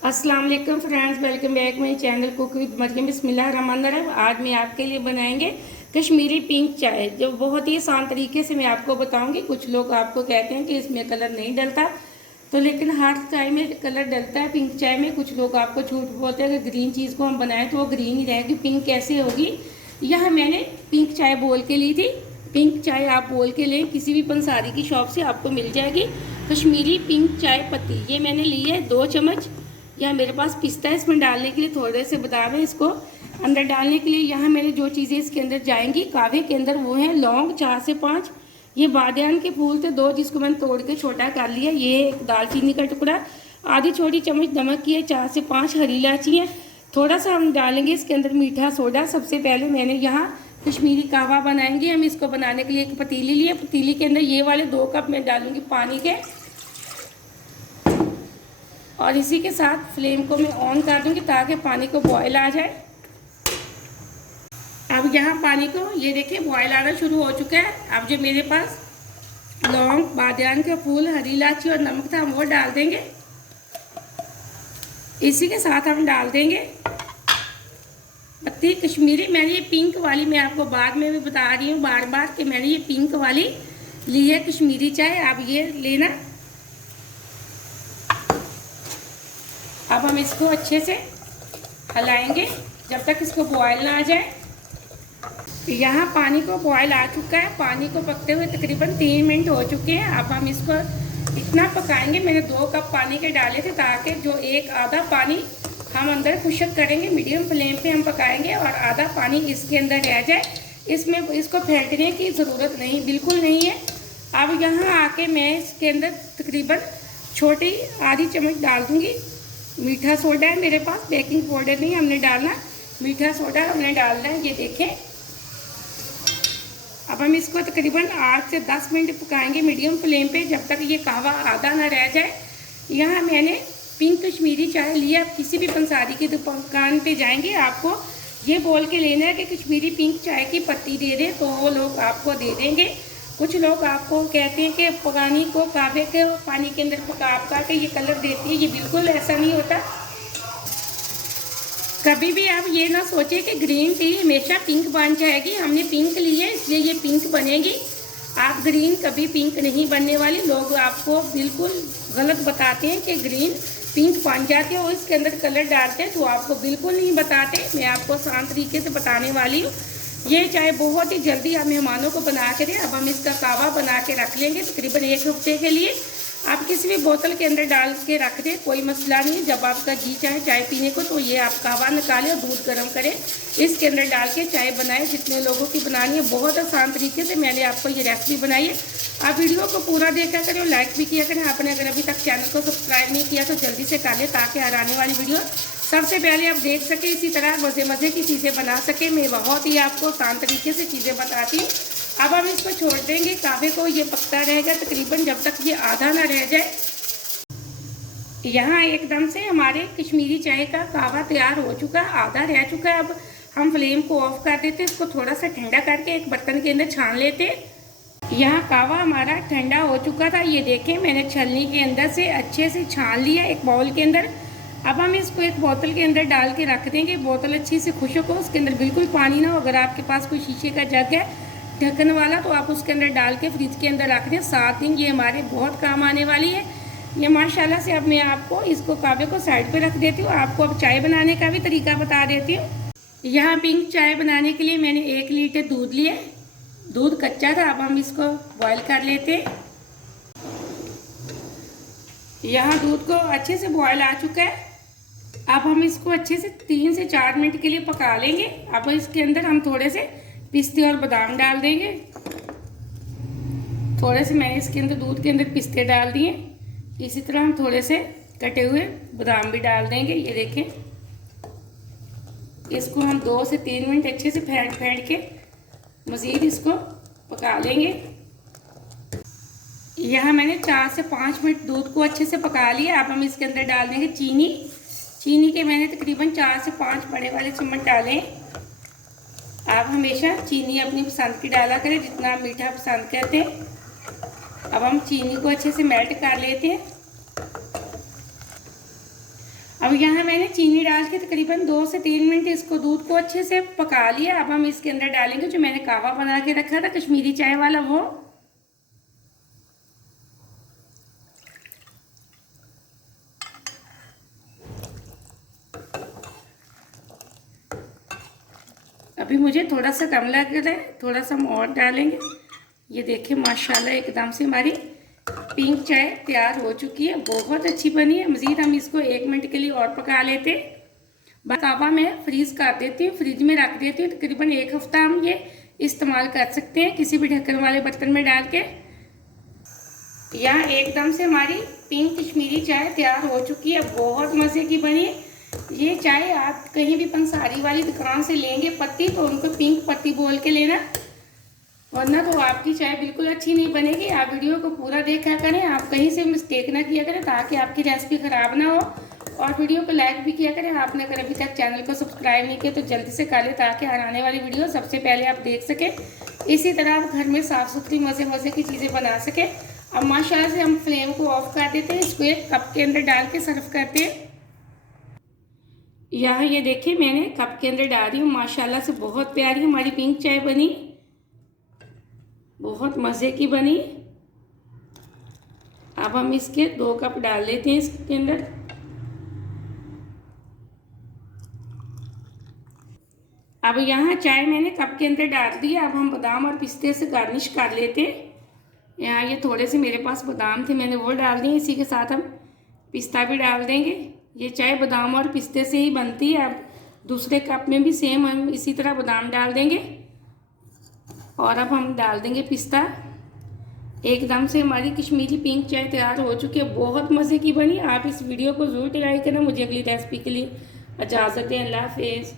अस्सलाम वालेकुम friends, welcome back my channel cook with Mariam. बिस्मिल्लाहिर्रहमानिर्रहीम। आज मैं आपके लिए बनाएंगे कश्मीरी पिंक चाय, जो बहुत ही आसान तरीके से मैं आपको बताऊंगी। कुछ लोग आपको कहते हैं कि इसमें कलर नहीं डलता, तो लेकिन हर चाय में कलर डलता है। पिंक चाय में कुछ लोग आपको झूठ बोलते हैं कि ग्रीन चीज़ को हम बनाएं तो वो ग्रीन ही रहेगी, पिंक कैसे होगी। यह मैंने पिंक चाय बोल के ली थी। पिंक चाय आप बोल के लें, किसी भी पंसारी की शॉप से आपको मिल जाएगी। कश्मीरी पिंक चाय पत्ती ये मैंने ली है 2 चम्मच। यहाँ मेरे पास पिस्ता है, इसमें डालने के लिए थोड़े से बादाम है। इसको अंदर डालने के लिए यहाँ मैंने जो चीज़ें इसके अंदर जाएंगी कावे के अंदर, वो है लौंग 4 से 5, ये बादियान के फूल थे 2 जिसको मैंने तोड़ के छोटा कर लिया, ये एक दालचीनी का टुकड़ा, आधी छोटी चम्मच नमक की है, 4 से 5 हरी इलायची है। थोड़ा सा हम डालेंगे इसके अंदर मीठा सोडा। सबसे पहले मैंने यहाँ कश्मीरी कहवा बनाएंगे हम। इसको बनाने के लिए एक पतीली ली है, पतीली के अंदर ये वाले 2 कप मैं डालूंगी पानी के, और इसी के साथ फ्लेम को मैं ऑन कर दूंगी ताकि पानी को बॉयल आ जाए। अब यहाँ पानी को ये देखिए बॉयल आना शुरू हो चुका है। अब जो मेरे पास लौंग, बादियान के फूल, हरी इलायची और नमक था, हम वो डाल देंगे। इसी के साथ हम डाल देंगे पत्ती कश्मीरी। मैंने ये पिंक वाली, मैं आपको बाद में भी बता रही हूँ बार बार कि मैंने ये पिंक वाली ली है कश्मीरी चाय, आप ये लेना। अब हम इसको अच्छे से हिलाएंगे जब तक इसको बॉयल ना आ जाए। यहाँ पानी को बॉयल आ चुका है, पानी को पकते हुए तकरीबन 3 मिनट हो चुके हैं। अब हम इसको इतना पकाएंगे, मैंने 2 कप पानी के डाले थे ताकि जो एक आधा पानी हम अंदर खुश्क करेंगे, मीडियम फ्लेम पे हम पकाएंगे और आधा पानी इसके अंदर रह जाए। इसमें इसको फेंटने की ज़रूरत नहीं, बिल्कुल नहीं है। अब यहाँ आके मैं इसके अंदर तकरीबन छोटी आधी चम्मच डाल दूँगी मीठा सोडा है मेरे पास, बेकिंग पाउडर नहीं हमने डालना, मीठा सोडा हमने डालना है। ये देखें। अब हम इसको तकरीबन 8 से 10 मिनट पकाएंगे मीडियम फ्लेम पे, जब तक ये कहवा आधा ना रह जाए। यहाँ मैंने पिंक कश्मीरी चाय लिया। आप किसी भी पंसारी की दुकान पे जाएंगे, आपको ये बोल के लेना है कि कश्मीरी पिंक चाय की पत्ती दे दें, तो वो लोग आपको दे देंगे। कुछ लोग आपको कहते हैं कि पानी को कावे के पानी के अंदर पका के ये कलर देती है, ये बिल्कुल ऐसा नहीं होता। कभी भी आप ये ना सोचें कि ग्रीन टी हमेशा पिंक बन जाएगी। हमने पिंक ली है इसलिए ये पिंक बनेगी। आप ग्रीन कभी पिंक नहीं बनने वाली। लोग आपको बिल्कुल गलत बताते हैं कि ग्रीन पिंक बन जाती है और इसके अंदर कलर डालते हैं, तो आपको बिल्कुल नहीं बताते। मैं आपको आसान तरीके से बताने वाली हूँ। ये चाय बहुत ही जल्दी हम मेहमानों को बना के दें। अब हम इसका कहवा बना के रख लेंगे तकरीबन 1 हफ्ते के लिए। आप किसी भी बोतल के अंदर डाल के रख दें, कोई मसला नहीं है। जब आपका जी चाहे चाय पीने को, तो ये आप कहवा निकालें और दूध गर्म करें, इसके अंदर डाल के चाय बनाएं। जितने लोगों की बनानी है, बहुत आसान तरीके से मैंने आपको ये रेसिपी बनाई है। आप वीडियो को पूरा देखा करें और लाइक भी किया करें। आपने अगर अभी तक चैनल को सब्सक्राइब नहीं किया तो जल्दी से कर लें, ताकि हर आने वाली वीडियो सबसे पहले आप देख सकें। इसी तरह मज़े की चीज़ें बना सकें। मैं बहुत ही आपको आसान तरीके से चीज़ें बताती हूँ। अब हम इसको छोड़ देंगे कहवे को, ये पकता रहेगा तकरीबन जब तक ये आधा ना रह जाए। यहाँ एकदम से हमारे कश्मीरी चाय का कहवा तैयार हो चुका है, आधा रह चुका है। अब हम फ्लेम को ऑफ कर देते हैं, इसको थोड़ा सा ठंडा करके एक बर्तन के अंदर छान लेते हैं। यहाँ कहवा हमारा ठंडा हो चुका था, ये देखें मैंने छलनी के अंदर से अच्छे से छान लिया एक बाउल के अंदर। अब हम इसको एक बोतल के अंदर डाल के रख देंगे। बोतल अच्छी से खुश्क हो, उसके अंदर बिल्कुल पानी ना हो। अगर आपके पास कोई शीशे का जग है ढक्कन वाला, तो आप उसके अंदर डाल के फ्रिज के अंदर रख दें। 7 दिन ये हमारे बहुत काम आने वाली है ये माशाल्लाह से। अब मैं आपको इसको कहवे को साइड पे रख देती हूँ। आपको अब चाय बनाने का भी तरीका बता देती हूँ। यहाँ पिंक चाय बनाने के लिए मैंने 1 लीटर दूध लिया। दूध कच्चा था, अब हम इसको बॉयल कर लेते हैं। यहाँ दूध को अच्छे से बॉयल आ चुका है। अब हम इसको अच्छे से 3 से 4 मिनट के लिए पका लेंगे। अब इसके अंदर हम थोड़े से पिस्ते और बादाम डाल देंगे। थोड़े से मैंने इसके अंदर दूध के अंदर पिस्ते डाल दिए। इसी तरह हम थोड़े से कटे हुए बादाम भी डाल देंगे। ये देखें, इसको हम 2 से 3 मिनट अच्छे से फेंट के मज़ीद इसको पका लेंगे। यहाँ मैंने 4 से 5 मिनट दूध को अच्छे से पका लिया। अब हम इसके अंदर डाल देंगे चीनी के मैंने तकरीबन 4 से 5 बड़े वाले चम्मच डालें। आप हमेशा चीनी अपनी पसंद की डाला करें, जितना आप मीठा पसंद करते हैं। अब हम चीनी को अच्छे से मेल्ट कर लेते हैं। अब अब यहाँ मैंने चीनी डाल के तकरीबन 2 से 3 मिनट इसको दूध को अच्छे से पका लिया। अब हम इसके अंदर डालेंगे जो मैंने कहवा बना के रखा था कश्मीरी चाय वाला, वो। अभी मुझे थोड़ा सा कम लग रहा है, थोड़ा सा हम और डालेंगे। ये देखिए माशाल्लाह एकदम से हमारी पिंक चाय तैयार हो चुकी है, बहुत अच्छी बनी है। मज़ीद हम इसको 1 मिनट के लिए और पका लेते हैं। कहवा मैं फ्रीज़ कर देती हूँ, फ्रिज में रख देती हूँ। तकरीबन 1 हफ्ता हम ये इस्तेमाल कर सकते हैं किसी भी ढक्कन वाले बर्तन में डाल के। यहाँ एकदम से हमारी पिंक कश्मीरी चाय तैयार हो चुकी है, बहुत मज़े की बनी है। ये चाय आप कहीं भी पंसारी वाली दुकान से लेंगे पत्ती, तो उनको पिंक पत्ती बोल के लेना, वरना तो आपकी चाय बिल्कुल अच्छी नहीं बनेगी। आप वीडियो को पूरा देखा करें, आप कहीं से मिस्टेक ना किया करें, ताकि आपकी रेसिपी ख़राब ना हो। और वीडियो को लाइक भी किया करें। आपने अगर अभी तक चैनल को सब्सक्राइब नहीं किया तो जल्दी से कर लें, ताकि आने वाली वीडियो सबसे पहले आप देख सकें। इसी तरह आप घर में साफ़ सुथरी मज़े की चीज़ें बना सकें। अब माशाल्लाह से हम फ्लेम को ऑफ कर देते हैं, इसको एक कप के अंदर डाल के सर्व करते हैं। यहाँ ये देखिए मैंने कप के अंदर डाल रही हूँ, माशाल्लाह से बहुत प्यारी हमारी पिंक चाय बनी, बहुत मज़े की बनी। अब हम इसके 2 कप डाल लेते हैं इसके अंदर। अब यहाँ चाय मैंने कप के अंदर डाल दी है। अब हम बादाम और पिस्ते से गार्निश कर लेते हैं। यहाँ ये थोड़े से मेरे पास बादाम थे, मैंने वो डाल दिए। इसी के साथ हम पिस्ता भी डाल देंगे। ये चाय बादाम और पिस्ते से ही बनती है। अब दूसरे कप में भी सेम हम इसी तरह बादाम डाल देंगे, और अब हम डाल देंगे पिस्ता। एकदम से हमारी कश्मीरी पिंक चाय तैयार हो चुकी है, बहुत मज़े की बनी। आप इस वीडियो को ज़रूर ट्राई करना। मुझे अगली रेसिपी के लिए इजाज़त दें। अल्लाह हाफ़िज़।